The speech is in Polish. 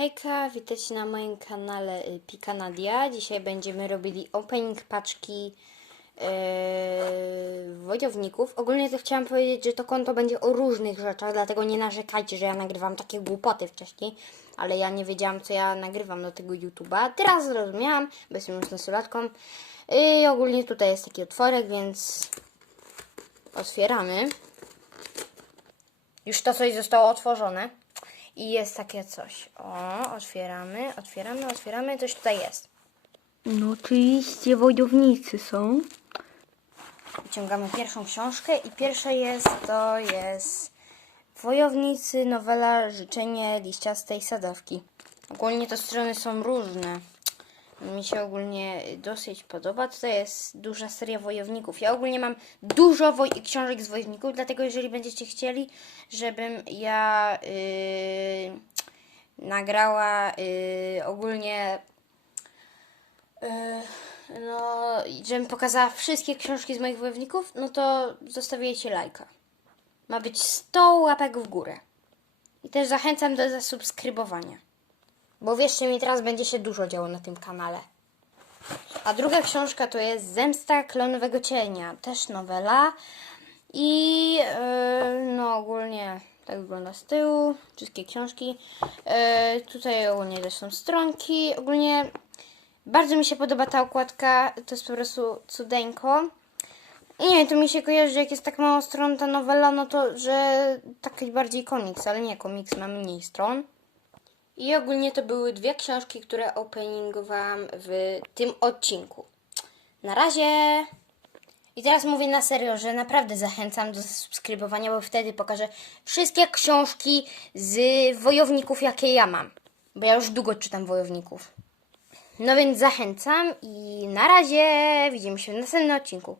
Hejka, witajcie na moim kanale y, Pikanadia. Dzisiaj będziemy robili opening paczki yy, wojowników. Ogólnie to chciałam powiedzieć, że to konto będzie o różnych rzeczach, dlatego nie narzekajcie, że ja nagrywam takie głupoty wcześniej, ale ja nie wiedziałam, co ja nagrywam do tego YouTube'a. Teraz zrozumiałam, bo jestem już nastolatką. I ogólnie tutaj jest taki otworek, więc otwieramy. Już to coś zostało otworzone. I jest takie coś. O, otwieramy, otwieramy, otwieramy. Coś tutaj jest. No oczywiście wojownicy są. Wyciągamy pierwszą książkę i pierwsza jest, to jest Wojownicy, nowela Życzenie liściastej sadawki. Ogólnie to strony są różne. Mi się ogólnie dosyć podoba. Tutaj jest duża seria wojowników. Ja ogólnie mam dużo woj- książek z wojowników, dlatego jeżeli będziecie chcieli, żebym ja yy, nagrała yy, ogólnie Yy, no, żebym pokazała wszystkie książki z moich wojowników, no to zostawiajcie lajka. Ma być 100 łapek w górę. I też zachęcam do zasubskrybowania. Bo wierzcie mi, teraz będzie się dużo działo na tym kanale. A druga książka to jest Zemsta klonowego cienia. Też nowela. I yy, no ogólnie tak wygląda z tyłu. Wszystkie książki. Yy, tutaj ogólnie też są stronki. Ogólnie bardzo mi się podoba ta okładka. To jest po prostu cudeńko. I nie wiem, to mi się kojarzy, jak jest tak mało stron ta nowela, no to, że taki bardziej komiks, ale nie, komiks ma mniej stron. I ogólnie to były dwie książki, które openingowałam w tym odcinku. Na razie. I teraz mówię na serio, że naprawdę zachęcam do subskrybowania, bo wtedy pokażę wszystkie książki z wojowników, jakie ja mam. Bo ja już długo czytam wojowników. No więc zachęcam i na razie widzimy się w następnym odcinku.